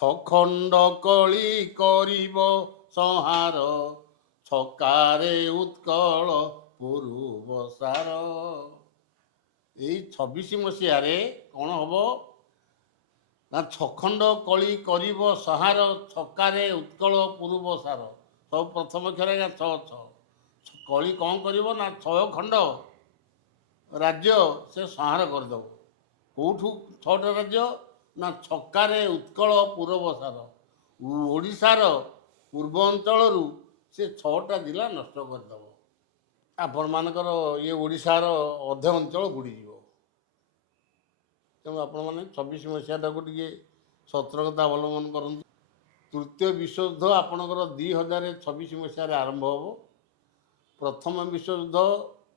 ଛଖଣ୍ଡ କଳି କରିବ ସଂହାର, ଛକାରେ ଉତ୍କଳ ପୂର୍ବସାର। ଏଇ 26 ମସିହାରେ କ'ଣ ହବ ନା ଛଖଣ୍ଡ କଳି କରିବ ସଂହାର, ଛକାରେ ଉତ୍କଳ ପୂର୍ବସାର। ସବୁ ପ୍ରଥମ ଅକ୍ଷର ଆଜ୍ଞା ଛଅ ଛଅ। କଳି କ'ଣ କରିବ ନା 6 ଖଣ୍ଡ ରାଜ୍ୟ ସେ ସଂହାର କରିଦେବ। କେଉଁଠୁ 6ଟା ରାଜ୍ୟ ନା ଛକାରେ ଉତ୍କଳ ପୂର୍ବସାର। ଓଡ଼ିଶାର ପୂର୍ବ ଅଞ୍ଚଳରୁ ସେ 6ଟା ଜିଲ୍ଲା ନଷ୍ଟ କରିଦେବ। ଆପଣମାନଙ୍କର ଇଏ ଓଡ଼ିଶାର ଅଧେ ଅଞ୍ଚଳ ବୁଡ଼ିଯିବ। ତେଣୁ ଆପଣମାନେ 26 ମସିହାଟାକୁ ଟିକେ ସତର୍କତା ଅବଲମ୍ବନ କରନ୍ତୁ। ତୃତୀୟ ବିଶ୍ୱଯୁଦ୍ଧ ଆପଣଙ୍କର 2026 ମସିହାରେ ଆରମ୍ଭ ହେବ। ପ୍ରଥମ ବିଶ୍ୱଯୁଦ୍ଧ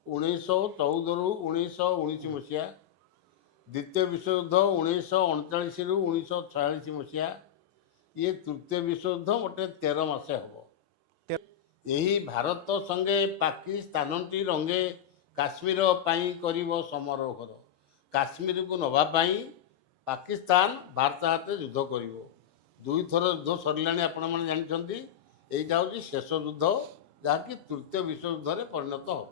1914ରୁ 1919 ମସିହା, ଦ୍ୱିତୀୟ ବିଶ୍ୱଯୁଦ୍ଧ 1939ରୁ 1946 ମସିହା, ଇଏ ତୃତୀୟ ବିଶ୍ୱଯୁଦ୍ଧ ମୋଟେ 13 ମାସ ହେବ। ଏହି ଭାରତ ସଙ୍ଗେ ପାକିସ୍ତାନଟି ରଙ୍ଗେ କାଶ୍ମୀର ପାଇଁ କରିବ ସମାରୋହର। କାଶ୍ମୀରକୁ ନେବା ପାଇଁ ପାକିସ୍ତାନ ଭାରତ ହାତରେ ଯୁଦ୍ଧ କରିବ। 2 ଥର ଯୁଦ୍ଧ ସରିଲାଣି ଆପଣମାନେ ଜାଣିଛନ୍ତି। ଏଇଟା ହେଉଛି ଶେଷ ଯୁଦ୍ଧ, ଯାହାକି ତୃତୀୟ ବିଶ୍ୱଯୁଦ୍ଧରେ ପରିଣତ ହେବ।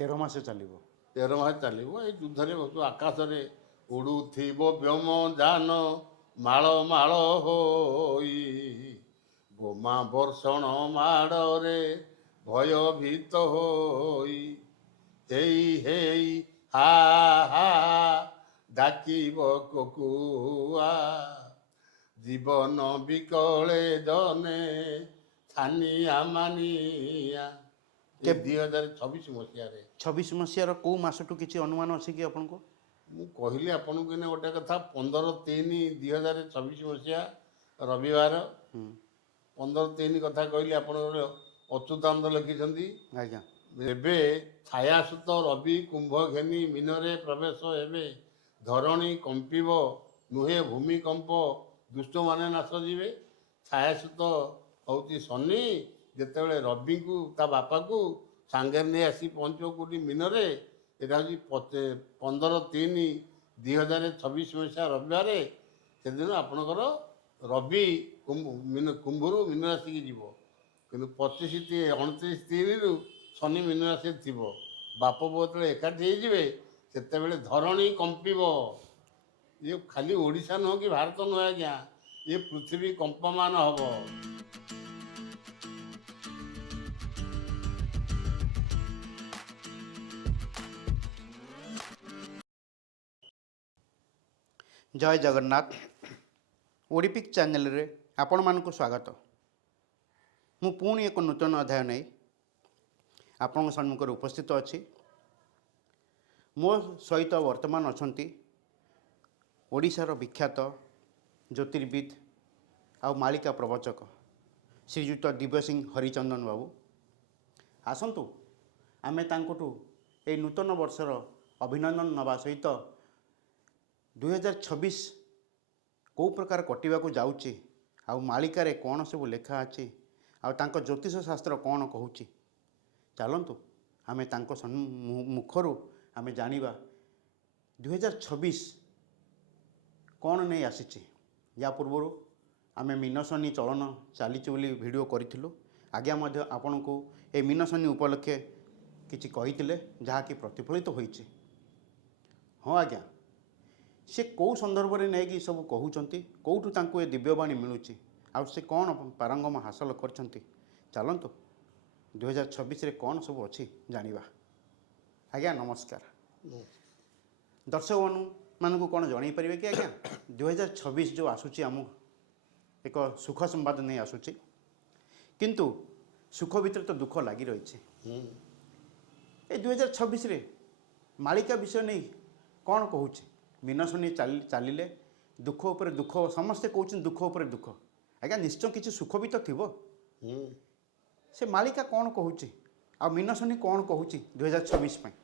13 ମାସ ଚାଲିବ। 13 ମାସ ଚାଲିବ। ଏଇ ଯୁଦ୍ଧରେ ବହୁତ ଆକାଶରେ ଉଡ଼ୁଥିବ ବ୍ୟୋମଯାନ ମାଳ ମାଳ ହୋଇ, ବୋମା ବର୍ଷଣ ମାଡ଼ରେ ଭୟଭୀତ ହୋଇ, ହେଇ ହେଇ ହା ହା ଡାକିବ କୁକୁଆ, ଜୀବନ ବିକଳେ ଜନେ ଛାନିଆ ମାନିଆ। 2026 ମସିହାରେ। 26 ମସିହାର କେଉଁ ମାସଠୁ କିଛି ଅନୁମାନ ଅଛି କି ଆପଣଙ୍କୁ? ମୁଁ କହିଲି ଆପଣଙ୍କୁ ଏଇନେ ଗୋଟେ କଥା, 15/3/2026 ମସିହା ରବିବାର। 15/3 କଥା କହିଲି, ଆପଣଙ୍କର ଅଚ୍ୟୁତାନନ୍ଦ ଲେଖିଛନ୍ତି। ଆଜ୍ଞା। ଏବେ ଛାୟାସୁତ ରବି କୁମ୍ଭ ଘେନି ମିନରେ ପ୍ରବେଶ ହେବେ, ଧରଣୀ କମ୍ପିବ ନୁହେଁ ଭୂମିକମ୍ପ, ଦୁଷ୍ଟମାନେ ନାଶ ଯିବେ। ଛାୟାସୁତ ହେଉଛି ଶନି, ଯେତେବେଳେ ରବିଙ୍କୁ ତା ବାପାକୁ ସାଙ୍ଗରେ ନେଇ ଆସି ପହଞ୍ଚିବ କେଉଁଠି ମିନରେ। ଏଇଟା ହେଉଛି 15/3/2026 ମସିହା ରବିବାରେ। ସେଦିନ ଆପଣଙ୍କର ରବି କୁମ୍ଭରୁ ମୀନ ରାଶିକି ଯିବ। କିନ୍ତୁ 25/29/3ରୁ ଶନି ମୀନ ରାଶିରେ ଥିବ। ବାପ ପୁଅ ଯେତେବେଳେ ଏକାଠି ହେଇଯିବେ, ସେତେବେଳେ ଧରଣୀ କମ୍ପିବ। ଇଏ ଖାଲି ଓଡ଼ିଶା ନୁହଁ କି ଭାରତ ନୁହେଁ ଆଜ୍ଞା, ଇଏ ପୃଥିବୀ କମ୍ପମାନ ହେବ। ଜୟ ଜଗନ୍ନାଥ। ଓଡ଼ିପିକ୍ ଚ୍ୟାନେଲରେ ଆପଣମାନଙ୍କୁ ସ୍ୱାଗତ। ମୁଁ ପୁଣି ଏକ ନୂତନ ଅଧ୍ୟାୟ ନେଇ ଆପଣଙ୍କ ସମ୍ମୁଖରେ ଉପସ୍ଥିତ ଅଛି। ମୋ ସହିତ ବର୍ତ୍ତମାନ ଅଛନ୍ତି ଓଡ଼ିଶାର ବିଖ୍ୟାତ ଜ୍ୟୋତିର୍ବିଦ ଆଉ ମାଳିକା ପ୍ରବଚକ ଶ୍ରୀଯୁକ୍ତ ଦିବ୍ୟସିଂହ ହରିଚନ୍ଦନ ବାବୁ। ଆସନ୍ତୁ ଆମେ ତାଙ୍କଠୁ ଏହି ନୂତନ ବର୍ଷର ଅଭିନନ୍ଦନ ନେବା ସହିତ 2026 କେଉଁ ପ୍ରକାର କଟିବାକୁ ଯାଉଛି, ଆଉ ମାଳିକାରେ କ'ଣ ସବୁ ଲେଖା ଅଛି, ଆଉ ତାଙ୍କ ଜ୍ୟୋତିଷ ଶାସ୍ତ୍ର କ'ଣ କହୁଛି, ଚାଲନ୍ତୁ ଆମେ ତାଙ୍କ ମୁଖରୁ ଆମେ ଜାଣିବା 2026 କ'ଣ ନେଇ ଆସିଛି। ୟା ପୂର୍ବରୁ ଆମେ ମୀନଶନି ଚଳନ ଚାଲିଛି ବୋଲି ଭିଡ଼ିଓ କରିଥିଲୁ। ଆଜ୍ଞା ମଧ୍ୟ ଆପଣଙ୍କୁ ଏହି ମୀନଶନି ଉପଲକ୍ଷେ କିଛି କହିଥିଲେ, ଯାହାକି ପ୍ରତିଫଳିତ ହୋଇଛି। ହଁ ଆଜ୍ଞା, ସେ କେଉଁ ସନ୍ଦର୍ଭରେ ନେଇକି ସବୁ କହୁଛନ୍ତି, କେଉଁଠୁ ତାଙ୍କୁ ଏ ଦିବ୍ୟବାଣୀ ମିଳୁଛି, ଆଉ ସେ କ'ଣ ପାରଙ୍ଗମ ହାସଲ କରିଛନ୍ତି, ଚାଲନ୍ତୁ 2026ରେ କ'ଣ ସବୁ ଅଛି ଜାଣିବା। ଆଜ୍ଞା ନମସ୍କାର। ଦର୍ଶକମାନଙ୍କୁ କ'ଣ ଜଣାଇ ପାରିବେ କି ଆଜ୍ଞା 2026 ଯେଉଁ ଆସୁଛି ଆମ ଏକ ସୁଖ ସମ୍ବାଦ ନେଇ ଆସୁଛି, କିନ୍ତୁ ସୁଖ ଭିତରେ ତ ଦୁଃଖ ଲାଗି ରହିଛି। ଏ 2026ରେ ମାଳିକା ବିଷୟ ନେଇ କ'ଣ କହୁଛି? ମୀନଶନି ଚାଲିଲେ ଦୁଃଖ ଉପରେ ଦୁଃଖ, ସମସ୍ତେ କହୁଛନ୍ତି ଦୁଃଖ ଉପରେ ଦୁଃଖ। ଆଜ୍ଞା ନିଶ୍ଚୟ କିଛି ସୁଖ ବି ତ ଥିବ। ସେ ମାଳିକା କ'ଣ କହୁଛି, ଆଉ ମୀନଶନି କ'ଣ କହୁଛି 2026 ପାଇଁ?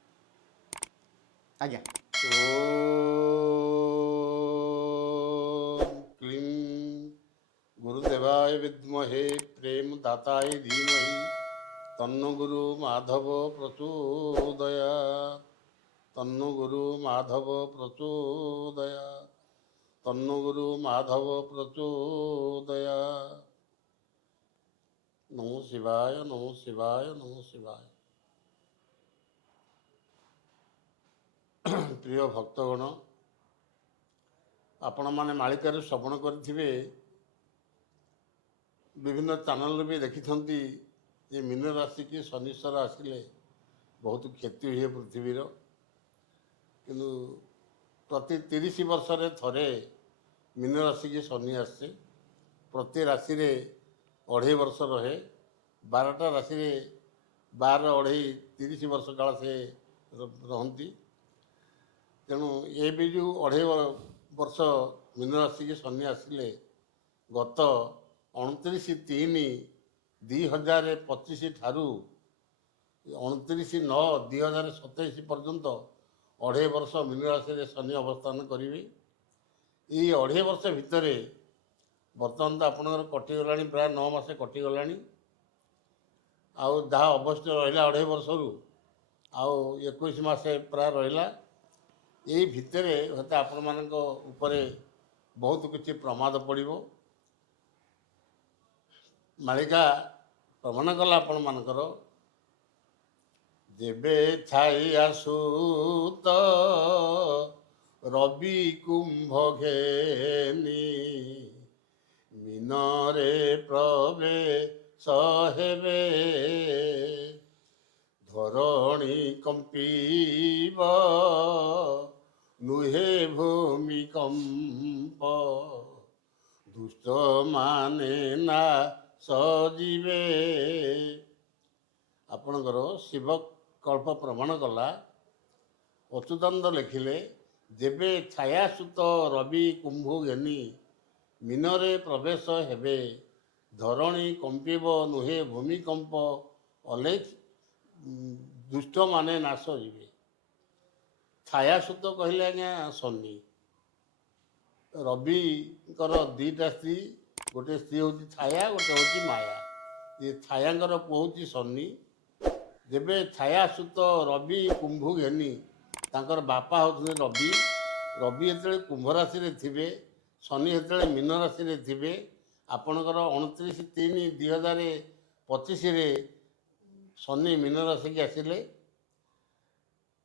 ଆଜ୍ଞା। କ୍ଲିଂ ଗୁରୁଦେବାୟ ବିଦ୍ମହେ ପ୍ରେମ ଦାତାୟ ଧୀମହି ତନ୍ନ ଗୁରୁ ମାଧବ ପ୍ରଚୋଦୟାତ୍, ତନ୍ନ ଗୁରୁ ମାଧବ ପ୍ରଚୋଦୟାତ୍। ତନ୍ନଗୁରୁ ମାଧବ ପ୍ରଚୋଦୟା। ନମୋ ଶିବାୟ, ନମୋ ଶିବାୟ, ନମୋ ଶିବାୟ। ପ୍ରିୟ ଭକ୍ତଗଣ, ଆପଣମାନେ ମାଳିକାରେ ଶ୍ରବଣ କରିଥିବେ, ବିଭିନ୍ନ ଚ୍ୟାନେଲରେ ବି ଦେଖିଛନ୍ତି ଯେ ମୀନ ରାଶିକି ଶନିଶ୍ଚର ଆସିଲେ ବହୁତ କ୍ଷତି ହୁଏ ପୃଥିବୀର। କିନ୍ତୁ ପ୍ରତି 30 ବର୍ଷରେ ଥରେ ମୀନ ରାଶିକି ଶନି ଆସେ। ପ୍ରତି ରାଶିରେ 2.5 ବର୍ଷ ରହେ। 12ଟା ରାଶିରେ 12, 2.5, 30 ବର୍ଷ କାଳ ସେ ରହନ୍ତି। ତେଣୁ ଏ ବି ଯେଉଁ 2.5 ବର୍ଷ ମୀନ ରାଶିକି ଶନି ଆସିଲେ ଗତ 29/3/2025 ଠାରୁ 29/9/2027 ପର୍ଯ୍ୟନ୍ତ 2.5 ବର୍ଷ ମୀନ ରାଶିରେ ଶନି ଅବସ୍ଥାନ କରିବେ। ଏଇ 2.5 ବର୍ଷ ଭିତରେ ବର୍ତ୍ତମାନ ତ ଆପଣଙ୍କର କଟିଗଲାଣି, ପ୍ରାୟ 9 ମାସ କଟିଗଲାଣି। ଆଉ ଯାହା ଅବଶିଷ୍ଟ ରହିଲା 2.5 ବର୍ଷରୁ ଆଉ 21 ମାସ ପ୍ରାୟ ରହିଲା। ଏଇ ଭିତରେ ହୁଏତ ଆପଣମାନଙ୍କ ଉପରେ ବହୁତ କିଛି ପ୍ରମାଦ ପଡ଼ିବ। ମାଳିକା ପ୍ରମାଣ କଲା ଆପଣମାନଙ୍କର, ଯେବେ ଛାଇ ଆସୁତ ରବି କୁମ୍ଭ ଘେନି, ମୀନରେ ପ୍ରବେଶ ହେବେ ଧରଣୀ କମ୍ପିବ ନୁହେ ଭୂମିକମ୍ପ, ଦୁଷ୍ଟ ମାନେ ନା ସଜିବେ। ଆପଣଙ୍କର ଶିବକଳ୍ପ ପ୍ରମାଣ କଲା। ଅଚ୍ୟୁତାନନ୍ଦ ଲେଖିଲେ, ଯେବେ ଛାୟାସୁତ ରବି କୁମ୍ଭ ଘେନି, ମୀନରେ ପ୍ରବେଶ ହେବେ ଧରଣୀ କମ୍ପିବ ନୁହେ ଭୂମିକମ୍ପ, ଅଲେଖ ଦୁଷ୍ଟମାନେ ନାଶ ଯିବେ। ଛାୟାସୁତ କହିଲେ ଆଜ୍ଞା ଶନି। ରବିଙ୍କର 2ଟା ସ୍ତ୍ରୀ, ଗୋଟେ ସ୍ତ୍ରୀ ହେଉଛି ଛାୟା, ଗୋଟେ ହେଉଛି ମାୟା। ଏ ଛାୟାଙ୍କର ପୁଅ ହେଉଛି ଶନି। ଯେବେ ଛାୟାସୁତ ରବି କୁମ୍ଭ ଘେନି, ତାଙ୍କର ବାପା ହେଉଛନ୍ତି ରବି। ରବି ଯେତେବେଳେ କୁମ୍ଭ ରାଶିରେ ଥିବେ, ଶନି ଯେତେବେଳେ ମୀନ ରାଶିରେ ଥିବେ, ଆପଣଙ୍କର 29/3/2025ରେ ଶନି ମୀନ ରାଶିକି ଆସିଲେ।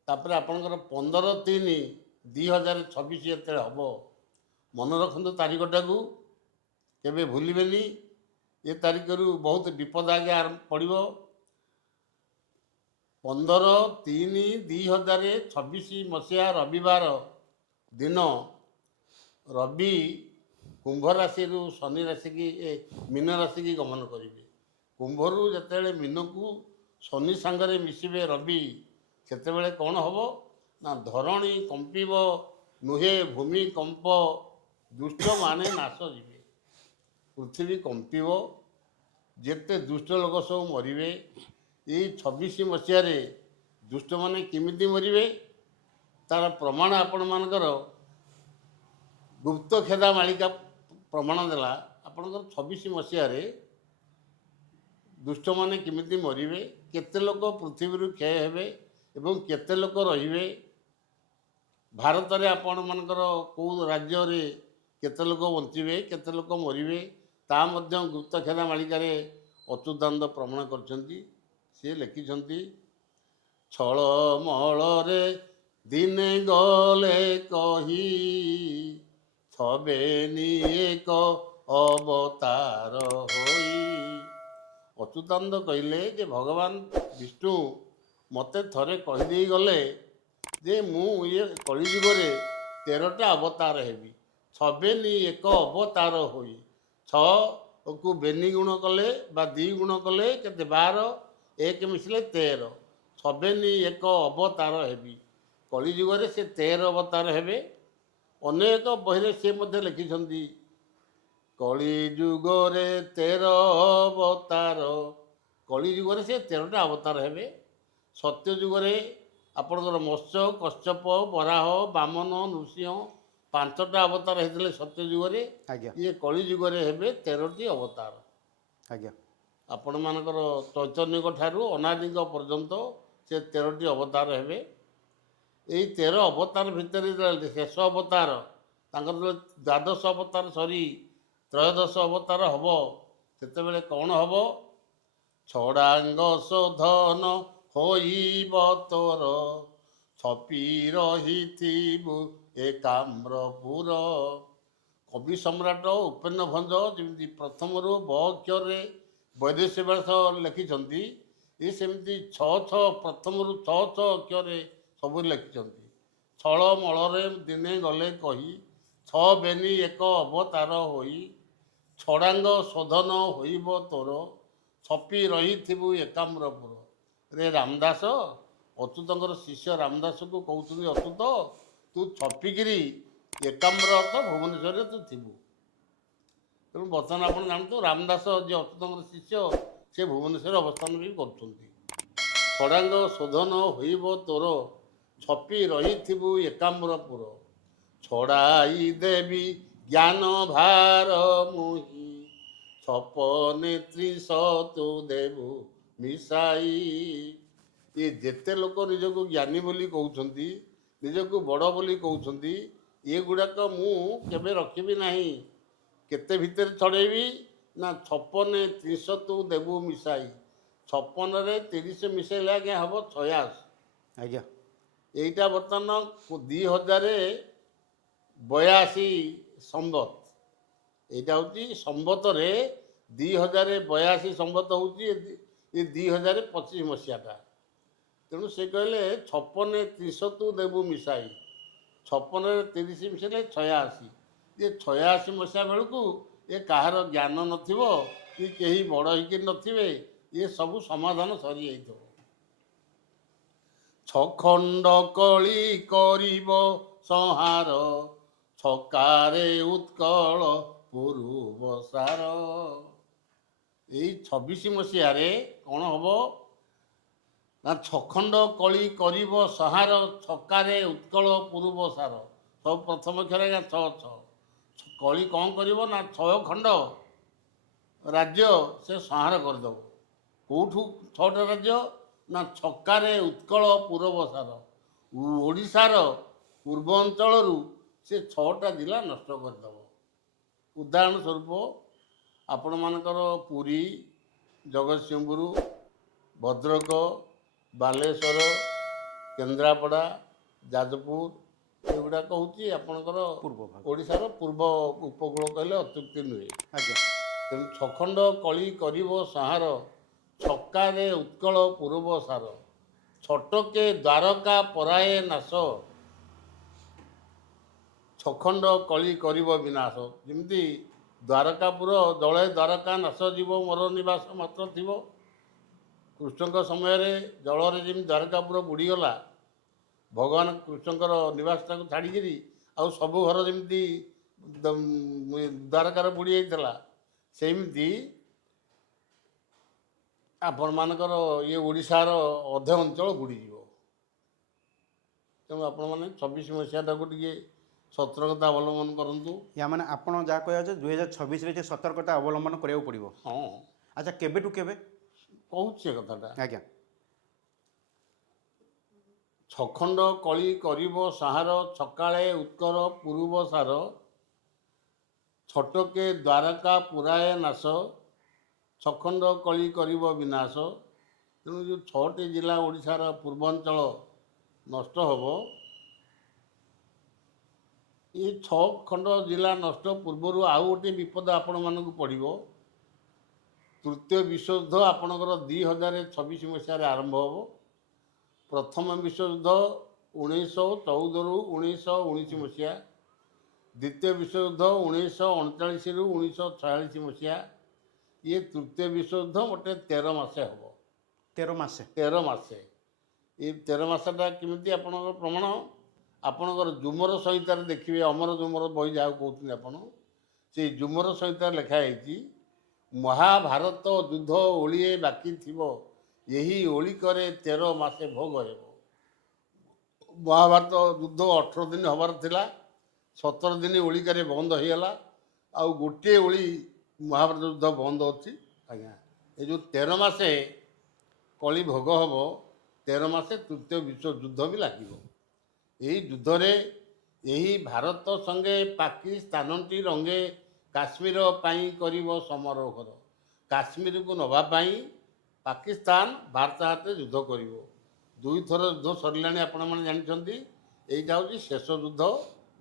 ତାପରେ ଆପଣଙ୍କର 15/3/2026 ଯେତେବେଳେ ହେବ, ମନେ ରଖନ୍ତୁ ତାରିଖଟାକୁ, କେବେ ଭୁଲିବେନି। ଏ ତାରିଖରୁ ବହୁତ ବିପଦ ଆଜ୍ଞା ପଡ଼ିବ। 15/3/2026 ରବିବାର ଦିନ ରବି କୁମ୍ଭ ରାଶିରୁ ଶନି ରାଶିକି ମୀନ ରାଶିକି ଗମନ କରିବେ। କୁମ୍ଭରୁ ଯେତେବେଳେ ମୀନକୁ ଶନି ସାଙ୍ଗରେ ମିଶିବେ ରବି, ସେତେବେଳେ କ'ଣ ହେବ ନା ଧରଣୀ କମ୍ପିବ ନୁହେ ଭୂମିକମ୍ପ, ଦୁଷ୍ଟମାନେ ନାଶ ଯିବେ। ପୃଥିବୀ କମ୍ପିବ, ଯେତେ ଦୁଷ୍ଟ ଲୋକ ସବୁ ମରିବେ। ଏଇ 26 ମସିହାରେ ଦୁଷ୍ଟମାନେ କେମିତି ମରିବେ ତା'ର ପ୍ରମାଣ ଆପଣମାନଙ୍କର ଗୁପ୍ତଖେଦା ମାଳିକା ପ୍ରମାଣ ଦେଲା। ଆପଣଙ୍କର 26 ମସିହାରେ ଦୁଷ୍ଟମାନେ କେମିତି ମରିବେ, କେତେ ଲୋକ ପୃଥିବୀରୁ କ୍ଷୟ ହେବେ ଏବଂ କେତେ ଲୋକ ରହିବେ। ଭାରତରେ ଆପଣମାନଙ୍କର କେଉଁ ରାଜ୍ୟରେ କେତେ ଲୋକ ବଞ୍ଚିବେ, କେତେ ଲୋକ ମରିବେ, ତା ମଧ୍ୟ ଗୁପ୍ତଖେଦା ମାଳିକାରେ ଅଚ୍ୟୁତାନନ୍ଦ ପ୍ରମାଣ କରିଛନ୍ତି। ସିଏ ଲେଖିଛନ୍ତି, ଛଳ ମଳରେ ଦିନେ ଗଲେ କହି, ଛବେନି ଏକ ଅବତାର ହୋଇ। ଅଚ୍ୟୁତାନନ୍ଦ କହିଲେ ଯେ ଭଗବାନ ବିଷ୍ଣୁ ମୋତେ ଥରେ କହିଦେଇ ଗଲେ ଯେ ମୁଁ ଇଏ କଳିଯୁଗରେ 13ଟା ଅବତାର ହେବି, ଛବେନି ଏକ ଅବତାର ହୋଇ। 6କୁ ବେନି ଗୁଣ କଲେ ବା 2 ଗୁଣ କଲେ କେତେ 12, 1 ମିଶିଲେ 13, ଛବେନି ଏକ ଅବତାର ହେବି। କଳିଯୁଗରେ ସେ 13 ଅବତାର ହେବେ। ଅନେକ ବହିରେ ସେ ମଧ୍ୟ ଲେଖିଛନ୍ତି, କଳିଯୁଗରେ 13 ଅବତାର। କଳିଯୁଗରେ ସେ 13ଟା ଅବତାର ହେବେ। ସତ୍ୟ ଯୁଗରେ ଆପଣଙ୍କର ମତ୍ସ୍ୟ, କଶ୍ୟପ, ବରାହ, ବାମନ, ନୃସିଂହ 5ଟା ଅବତାର ହେଇଥିଲେ ସତ୍ୟ ଯୁଗରେ। ଆଜ୍ଞା ଇଏ କଳିଯୁଗରେ ହେବେ 13ଟି ଅବତାର। ଆଜ୍ଞା ଆପଣମାନଙ୍କର ଚୈତନ୍ୟଙ୍କ ଠାରୁ ଅନାଦିଙ୍କ ପର୍ଯ୍ୟନ୍ତ ସେ 13ଟି ଅବତାର ହେବେ। ଏଇ 13 ଅବତାର ଭିତରେ ଶେଷ ଅବତାର ତାଙ୍କର ଯେତେବେଳେ ଦ୍ୱାଦଶ ଅବତାର ସରି ତ୍ରୟୋଦଶ ଅବତାର ହେବ ସେତେବେଳେ କ'ଣ ହେବ? ଛଡ଼ାଙ୍ଗ ଶୋଧନ ହୋଇବ ତୋର, ଛପି ରହିଥିବୁ ଏକାମ୍ରପୁର। କବି ସମ୍ରାଟ ଉପେନ୍ଦ୍ର ଭଞ୍ଜ ଯେମିତି ପ୍ରଥମରୁ ବ ଅକ୍ଷରରେ ବୈଦେଶିକ ବ୍ୟାସ ଲେଖିଛନ୍ତି, ଏ ସେମିତି ପ୍ରଥମରୁ ଛଅ ଅକ୍ଷରରେ ସବୁ ଲେଖିଛନ୍ତି। ଛଳ ମଳରେ ଦିନେ ଗଲେ କହି, ଛଅ ବେନି ଏକ ଅବତାର ହୋଇ, ଛଡ଼ାଙ୍ଗ ଶୋଧନ ହୋଇବ ତୋର, ଛପି ରହିଥିବୁ ଏକାମ୍ରପୁର। ରେ ରାମଦାସ, ଅଚ୍ୟୁତଙ୍କର ଶିଷ୍ୟ ରାମଦାସକୁ କହୁଛନ୍ତି, ଅଚ୍ୟୁତ ତୁ ଛପିକିରି ଏକାମ୍ର ତ ଭୁବନେଶ୍ୱରରେ ତୁ ଥିବୁ। ତେଣୁ ବର୍ତ୍ତମାନ ଆପଣ ଜାଣନ୍ତୁ ରାମଦାସ ଯିଏ ଅଚ୍ୟୁତଙ୍କର ଶିଷ୍ୟ, ସେ ଭୁବନେଶ୍ୱରରେ ଅବସ୍ଥାନ ବି କରୁଛନ୍ତି। ଛଡ଼ାଙ୍ଗ ଶୋଧନ ହୋଇବ ତୋର, ଛପି ରହିଥିବୁ ଏକାମ୍ରପୁର। ଛଡ଼ାଇ ଦେବି ଜ୍ଞାନ ଭାର ମୁହିଁ, ଛପନେ ତ୍ରିଶ ତୁ ଦେବୁ ମିଶାଇ। ଏ ଯେତେ ଲୋକ ନିଜକୁ ଜ୍ଞାନୀ ବୋଲି କହୁଛନ୍ତି, ନିଜକୁ ବଡ଼ ବୋଲି କହୁଛନ୍ତି, ଏଗୁଡ଼ାକ ମୁଁ କେବେ ରଖିବି ନାହିଁ। କେତେ ଭିତରେ ଛଡ଼େଇବି ନା 56 30 ତୁ ଦେବୁ ମିଶାଇ। 56ରେ 30 ମିଶାଇଲେ ଆଜ୍ଞା ହେବ 86। ଆଜ୍ଞା এইটা বর্তমান 2082 সম্বত। এইটা হচ্ছে সম্বতরে 2082 সম্বত হচ্ছে ଏ 2025 ମସିହାଟା। ତେଣୁ ସେ କହିଲେ 56 30 ତୁ ଦେବୁ ମିଶାଇ, 56ରେ 30 ମିଶାଇଲେ 86। ଏ 86 ମସିହା ବେଳକୁ ଏ କାହାର ଜ୍ଞାନ ନଥିବ କି କେହି ବଡ଼ ହେଇକି ନଥିବେ, ଏ ସବୁ ସମାଧାନ ସରିଯାଇଥିବ। ଛଖଣ୍ଡ କଳି କରିବ ସଂହାର, ଛକାରେ ଉତ୍କଳ ପୂର୍ବ ସାର। ଏଇ 26 ମସିହାରେ କ'ଣ ହେବ ନା ଛଖଣ୍ଡ କଳି କରିବ ସଂହାର, ଛକାରେ ଉତ୍କଳ ପୂର୍ବ ସାର। ସବୁ ପ୍ରଥମ ଅକ୍ଷର ଆଜ୍ଞା 6 କଳି କ'ଣ କରିବ ନା 6 ଖଣ୍ଡ ରାଜ୍ୟ ସେ ସଂହାର କରିଦେବ। କେଉଁଠୁ 6ଟା ରାଜ୍ୟ ନା ଛକାରେ ଉତ୍କଳ ପୂର୍ବ ସାର। ଓଡ଼ିଶାର ପୂର୍ବ ଅଞ୍ଚଳରୁ ସେ 6ଟା ଜିଲ୍ଲା ନଷ୍ଟ କରିଦେବ। ଉଦାହରଣ ସ୍ୱରୂପ ଆପଣମାନଙ୍କର ପୁରୀ, ଜଗତସିଂହପୁର, ଭଦ୍ରକ, ବାଲେଶ୍ୱର, କେନ୍ଦ୍ରାପଡ଼ା, ଯାଜପୁର, ଏଗୁଡ଼ାକ ହେଉଛି ଆପଣଙ୍କର ପୂର୍ବ ଭାଗ। ଓଡ଼ିଶାର ପୂର୍ବ ଉପକୂଳ କହିଲେ ଅତ୍ୟୁକ୍ତି ନୁହେଁ। ଆଜ୍ଞା ତେଣୁ ଛଖଣ୍ଡ କଳି କରିବ ସଂହାର, ଛକାରେ ଉତ୍କଳ ପୂର୍ବ ସାର। ଛଟକେ ଦ୍ୱାରକା ପରାଏ ନାଶ, ଛଖଣ୍ଡ କଳି କରିବ ବିନାଶ। ଯେମିତି ଦ୍ୱାରକାପୁର ଜଳେ ଦ୍ୱାରକା ନାଶ ଯିବ, ମୋର ନିବାସ ମାତ୍ର ଥିବ। କୃଷ୍ଣଙ୍କ ସମୟରେ ଜଳରେ ଯେମିତି ଦ୍ୱାରକାପୁର ବୁଡ଼ିଗଲା, ଭଗବାନ କୃଷ୍ଣଙ୍କର ନିବାସଟାକୁ ଛାଡ଼ିକିରି ଆଉ ସବୁ ଘର ଯେମିତି ଦ୍ୱାରକାରେ ବୁଡ଼ି ଯାଇଥିଲା, ସେମିତି ଆପଣମାନଙ୍କର ଇଏ ଓଡ଼ିଶାର ଅଧେ ଅଞ୍ଚଳ ବୁଡ଼ିଯିବ। ତେଣୁ ଆପଣମାନେ 26 ମସିହାଟାକୁ ଟିକେ ସତର୍କତା ଅବଲମ୍ବନ କରନ୍ତୁ। ୟା ମାନେ ଆପଣ ଯାହା କହିବା ଯେ 2026ରେ ଟିକେ ସତର୍କତା ଅବଲମ୍ବନ କରିବାକୁ ପଡ଼ିବ। ହଁ ଆଚ୍ଛା କେବେଠୁ କେବେ? କହୁଛି ଏ କଥାଟା। ଆଜ୍ଞା ଛଖଣ୍ଡ କଳି କରିବ ସଂହାର, ଛକାଳେ ଉତ୍କଳ ପୂର୍ବ ସାର। ଛଟକେ ଦ୍ୱାରକା ପୁରାଏ ନାଶ, ଛଖଣ୍ଡ କଳି କରିବ ବିନାଶ। ତେଣୁ ଯେଉଁ 6ଟି ଜିଲ୍ଲା ଓଡ଼ିଶାର ପୂର୍ବାଞ୍ଚଳ ନଷ୍ଟ ହେବ, ଏ 6 ଖଣ୍ଡ ଜିଲ୍ଲା ନଷ୍ଟ ପୂର୍ବରୁ ଆଉ ଗୋଟିଏ ବିପଦ ଆପଣମାନଙ୍କୁ ପଡ଼ିବ। ତୃତୀୟ ବିଶ୍ୱଯୁଦ୍ଧ ଆପଣଙ୍କର 2026 ମସିହାରେ ଆରମ୍ଭ ହେବ। ପ୍ରଥମ ବିଶ୍ୱଯୁଦ୍ଧ 1914ରୁ 1919 ମସିହା, ଦ୍ୱିତୀୟ ବିଶ୍ୱଯୁଦ୍ଧ 1939ରୁ 1946 ମସିହା, ଇଏ ତୃତୀୟ ବିଶ୍ୱଯୁଦ୍ଧ ଗୋଟେ 13 ମାସେ ହେବ। 13 ମାସେ। 13 ମାସେ। ଏ 13 ମାସଟା କେମିତି ଆପଣଙ୍କର ପ୍ରମାଣ? ଆପଣଙ୍କର ଯୁମର ସଂହିତାରେ ଦେଖିବେ, ଅମର ଯୁମର ବହି ଯାହାକୁ କହୁଛନ୍ତି ଆପଣ, ସେଇ ଯୁମର ସଂହିତାରେ ଲେଖା ହେଇଛି, ମହାଭାରତ ଯୁଦ୍ଧ ଓଳିଏ ବାକି ଥିବ, ଏହି ଓଳିକରେ 13 ମାସେ ଭୋଗ ହେବ। ମହାଭାରତ ଯୁଦ୍ଧ 18 ଦିନ ହେବାର ଥିଲା, 17 ଦିନ ଓଳିକାରେ ବନ୍ଦ ହେଇଗଲା, ଆଉ ଗୋଟିଏ ଓଳି ମହାଭାରତ ଯୁଦ୍ଧ ବନ୍ଦ ଅଛି। ଆଜ୍ଞା ଏ ଯେଉଁ 13 ମାସେ କଳି ଭୋଗ ହେବ, 13 ମାସେ ତୃତୀୟ ବିଶ୍ୱଯୁଦ୍ଧ ବି ଲାଗିବ। ଏହି ଯୁଦ୍ଧରେ ଏହି ଭାରତ ସଙ୍ଗେ ପାକିସ୍ତାନଟି ରଙ୍ଗେ କାଶ୍ମୀର ପାଇଁ କରିବ ସମାରୋହର। କାଶ୍ମୀରକୁ ନେବା ପାଇଁ ପାକିସ୍ତାନ ଭାରତ ହାତରେ ଯୁଦ୍ଧ କରିବ। ଦୁଇଥର ଯୁଦ୍ଧ ସରିଲାଣି ଆପଣମାନେ ଜାଣିଛନ୍ତି। ଏଇଟା ହେଉଛି ଶେଷ ଯୁଦ୍ଧ,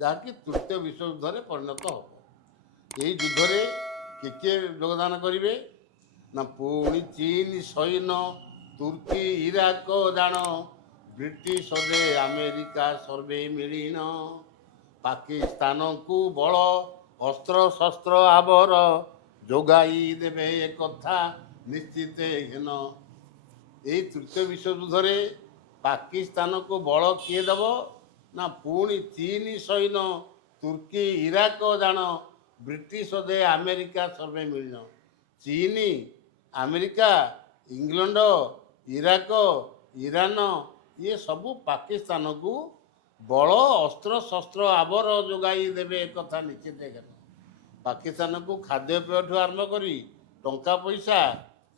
ଯାହାକି ତୃତୀୟ ବିଶ୍ୱଯୁଦ୍ଧରେ ପରିଣତ ହେବ। ଏହି ଯୁଦ୍ଧରେ କିଏ ଯୋଗଦାନ କରିବେ ନା ପୁଣି ଚୀନ ସୈନ୍ୟ, ତୁର୍କୀ ଇରାକ ଜାଣ, ବ୍ରିଟିଶ ଦେ ଆମେରିକା ସର୍ବେ ମିଳିନ। ପାକିସ୍ତାନକୁ ବଳ ଅସ୍ତ୍ରଶସ୍ତ୍ର ଆବର, ଯୋଗାଇ ଦେବେ ଏକଥା ନିଶ୍ଚିତ ହେନ। ଏହି ତୃତୀୟ ବିଶ୍ୱଯୁଦ୍ଧରେ ପାକିସ୍ତାନକୁ ବଳ କିଏ ଦେବ ନା ପୁଣି ଚୀନ ସୈନ୍ୟ, ତୁର୍କୀ ଇରାକ ଜାଣ, ବ୍ରିଟିଶ ଦେ ଆମେରିକା ସର୍ବେ ମିଳିନ। ଚୀନ, ଆମେରିକା, ଇଂଲଣ୍ଡ, ଇରାକ, ଇରାନ ଇଏ ସବୁ ପାକିସ୍ତାନକୁ ବଳ ଅସ୍ତ୍ରଶସ୍ତ୍ର ଆବର ଯୋଗାଇ ଦେବେ ଏକଥା ନିଶ୍ଚିତ ହେନ। ପାକିସ୍ତାନକୁ ଖାଦ୍ୟପେୟଠୁ ଆରମ୍ଭ କରି ଟଙ୍କା ପଇସା,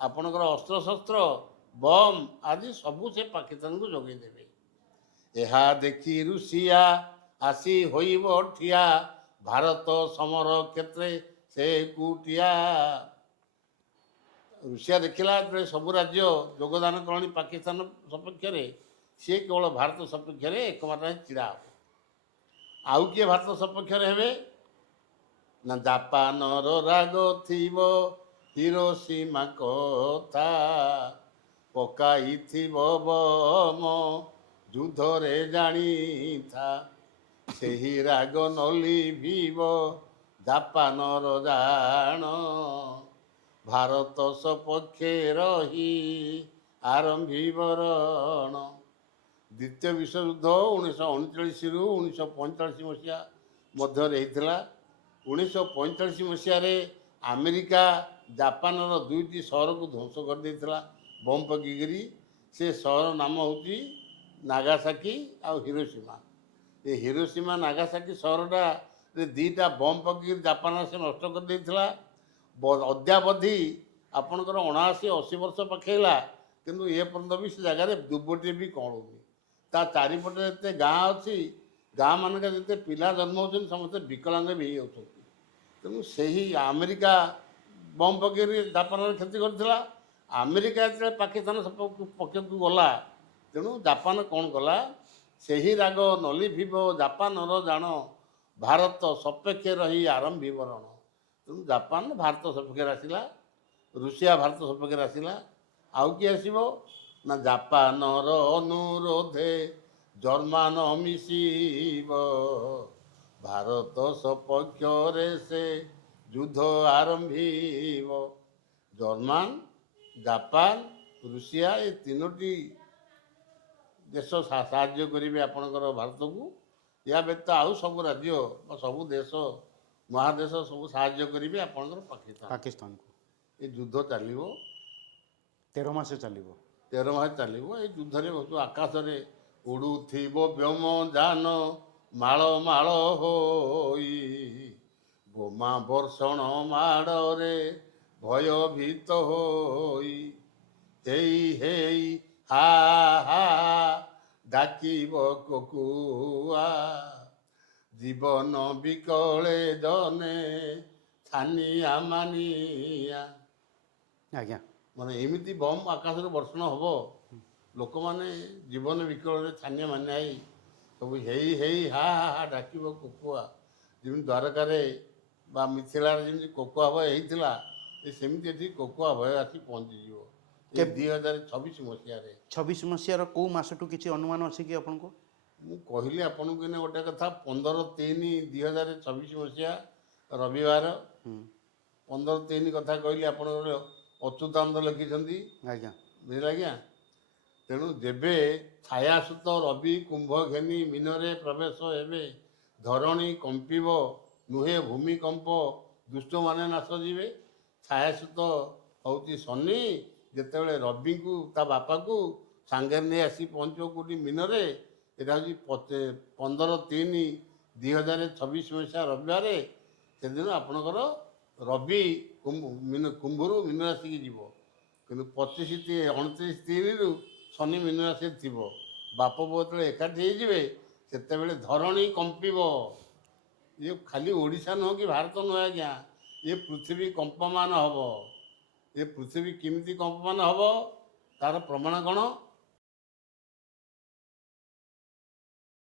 ଆପଣଙ୍କର ଅସ୍ତ୍ରଶସ୍ତ୍ର, ବମ୍ ଆଦି ସବୁ ସେ ପାକିସ୍ତାନକୁ ଯୋଗାଇ ଦେବେ। ଏହା ଦେଖି ରୁଷିଆ ଆସି ହୋଇବ ଠିଆ, ଭାରତ ସମର କ୍ଷେତ୍ରରେ ସେ ଏକୁଟିଆ। ରୁଷିଆ ଦେଖିଲା ଯେତେବେଳେ ସବୁ ରାଜ୍ୟ ଯୋଗଦାନ କଲେଣି ପାକିସ୍ତାନ ସପକ୍ଷରେ, ସିଏ କେବଳ ଭାରତ ସପକ୍ଷରେ ଏକମାତ୍ର ଛିଡ଼ା ହେବ। ଆଉ କିଏ ଭାରତ ସପକ୍ଷରେ ହେବେ ନା ଜାପାନର ରାଗ ଥିବ ହିରୋସୀମା କଥା, ପକାଇଥିବ ବମ ଯୁଦ୍ଧରେ ଜାଣିଥା, ସେହି ରାଗ ନଲିଭିବ ଜାପାନର ଜାଣ, ଭାରତ ସପକ୍ଷେ ରହି ଆରମ୍ଭିବ ରଣ। ଦ୍ୱିତୀୟ ବିଶ୍ୱଯୁଦ୍ଧ 1939ରୁ 1945 ମସିହା ମଧ୍ୟରେ ହେଇଥିଲା। 1945 ମସିହାରେ ଆମେରିକା ଜାପାନର ଦୁଇଟି ସହରକୁ ଧ୍ୱଂସ କରିଦେଇଥିଲା ବମ୍ ପକାଇକରି। ସେ ସହର ନାମ ହେଉଛି ନାଗାସାକି ଆଉ ହିରୋସୀମା। ଏ ହିରୋସୀମା ନାଗାସାକି ସହରଟାରେ ଦୁଇଟା ବମ୍ ପକାଇକରି ଜାପାନ ସେ ନଷ୍ଟ କରିଦେଇଥିଲା। ଅଦ୍ୟାବଧି ଆପଣଙ୍କର 79-80 ବର୍ଷ ପାଖେଇଲା, କିନ୍ତୁ ଏ ପର୍ଯ୍ୟନ୍ତ ବି ସେ ଜାଗାରେ ଦୁର୍ବଟିଏ ବି କଅଁଳୁନି। ତା ଚାରିପଟେ ଯେତେ ଗାଁ ଅଛି, ଗାଁ ମାନଙ୍କରେ ଯେତେ ପିଲା ଜନ୍ମ ହେଉଛନ୍ତି ସମସ୍ତେ ବିକଳାଙ୍ଗ ବି ହେଇଯାଉଛନ୍ତି। ତେଣୁ ସେହି ଆମେରିକା ବମ୍ ପକାଇକରି ଜାପାନରେ କ୍ଷତି କରିଥିଲା। ଆମେରିକା ଯେତେବେଳେ ପାକିସ୍ତାନ ପକ୍ଷକୁ ଗଲା, ତେଣୁ ଜାପାନ କ'ଣ କଲା, ସେହି ରାଗ ନଲିଭିବ ଜାପାନର ଜାଣ, ଭାରତ ସପକ୍ଷେ ରହି ଆରମ୍ଭିବ ରଣ। ତେଣୁ ଜାପାନ ଭାରତ ସପକ୍ଷରେ ଆସିଲା, ରୁଷିଆ ଭାରତ ସପକ୍ଷରେ ଆସିଲା। ଆଉ କିଏ ଆସିବ ନା ଜାପାନର ଅନୁରୋଧେ ଜର୍ମାନ ମିଶିବ, ଭାରତ ସପକ୍ଷରେ ସେ ଯୁଦ୍ଧ ଆରମ୍ଭିବ। ଜର୍ମାନ, ଜାପାନ, ରୁଷିଆ ଏ ତିନୋଟି ଦେଶ ସାହାଯ୍ୟ କରିବେ ଆପଣଙ୍କର ଭାରତକୁ। ଏହା ବ୍ୟତୀତ ଆଉ ସବୁ ରାଜ୍ୟ ବା ସବୁ ଦେଶ ମହାଦେଶ ସବୁ ସାହାଯ୍ୟ କରିବେ ଆପଣଙ୍କର ପାକିସ୍ତାନକୁ। ଏ ଯୁଦ୍ଧ ଚାଲିବ 13 ମାସ ଚାଲିବ। 13 ମାସ ଚାଲିବ। ଏ ଯୁଦ୍ଧରେ ବହୁତ ଆକାଶରେ ଉଡ଼ୁଥିବ ବ୍ୟୋମ ଯାନ, ମାଳ ମାଳ ହୋଇ, ବୋମା ବର୍ଷଣ ମାଡ଼ରେ ଭୟଭୀତ ହୋଇ, ହେଇ ହେଇ ହା ହା ଡାକିବ କୁକୁଆ, ଜୀବନ ବିକଳେ ଜନେ ଛାନିଆ ମାନିଆ। ଆଜ୍ଞା, ମାନେ ଏମିତି ବମ୍ ଆକାଶରୁ ବର୍ଷଣ ହେବ, ଲୋକମାନେ ଜୀବନ ବିକଳରେ ଛାନିଆ ମାନିଆ ହେଇ ସବୁ ହେଇ ହେଇ ହା ହା ହା ଡାକିବ କୋକୁଆ। ଯେମିତି ଦ୍ୱାରକାରେ ବା ମିଥିଳାରେ ଯେମିତି କୋକୁଆ ଭୟ ହେଇଥିଲା, ସେମିତି ଏଠି କୋକୁଆ ଭୟ ଆସି ପହଞ୍ଚିଯିବ ଏ 2026 ମସିହାରେ। 26 ମସିହାର କେଉଁ ମାସଠୁ କିଛି ଅନୁମାନ ଅଛି କି ଆପଣଙ୍କୁ? ମୁଁ କହିଲି ଆପଣଙ୍କୁ ଏଇନା ଗୋଟେ କଥା, 15/3/2026 ମସିହା ରବିବାର। 15/3 କଥା କହିଲି, ଆପଣଙ୍କର ଅଚ୍ୟୁତାନନ୍ଦ ଲେଖିଛନ୍ତି। ଆଜ୍ଞା, ବୁଝିଲେ ଆଜ୍ଞା। ତେଣୁ ଯେବେ ଛାୟାସୁତ ରବି କୁମ୍ଭ ଘେନି ମିନରେ ପ୍ରବେଶ ହେବେ, ଧରଣୀ କମ୍ପିବ ନୁହେଁ ଭୂମିକମ୍ପ, ଦୁଷ୍ଟମାନେ ନାଶ ଯିବେ। ଛାୟାସୁତ ହେଉଛି ଶନି, ଯେତେବେଳେ ରବିଙ୍କୁ ତା ବାପାକୁ ସାଙ୍ଗରେ ନେଇ ଆସି ପହଞ୍ଚିବ କେଉଁଠି ମିନରେ, ଏଇଟା ହେଉଛି 15/3/2026 ମସିହା ରବିବାର। ସେଦିନ ଆପଣଙ୍କର ରବି କୁମ୍ଭରୁ ମୀନ ରାଶିକି ଯିବ। କିନ୍ତୁ 25/29/3ରୁ ଶନି ମୀନ ରାଶିରେ ଥିବ। ବାପ ପୁଅ ଯେତେବେଳେ ଏକାଠି ହେଇଯିବେ, ସେତେବେଳେ ଧରଣୀ କମ୍ପିବ। ଇଏ ଖାଲି ଓଡ଼ିଶା ନୁହଁ କି ଭାରତ ନୁହେଁ ଆଜ୍ଞା, ଏ ପୃଥିବୀ କମ୍ପମାନ ହେବ। ଏ ପୃଥିବୀ କେମିତି କମ୍ପମାନ ହେବ ତାର ପ୍ରମାଣ କ'ଣ?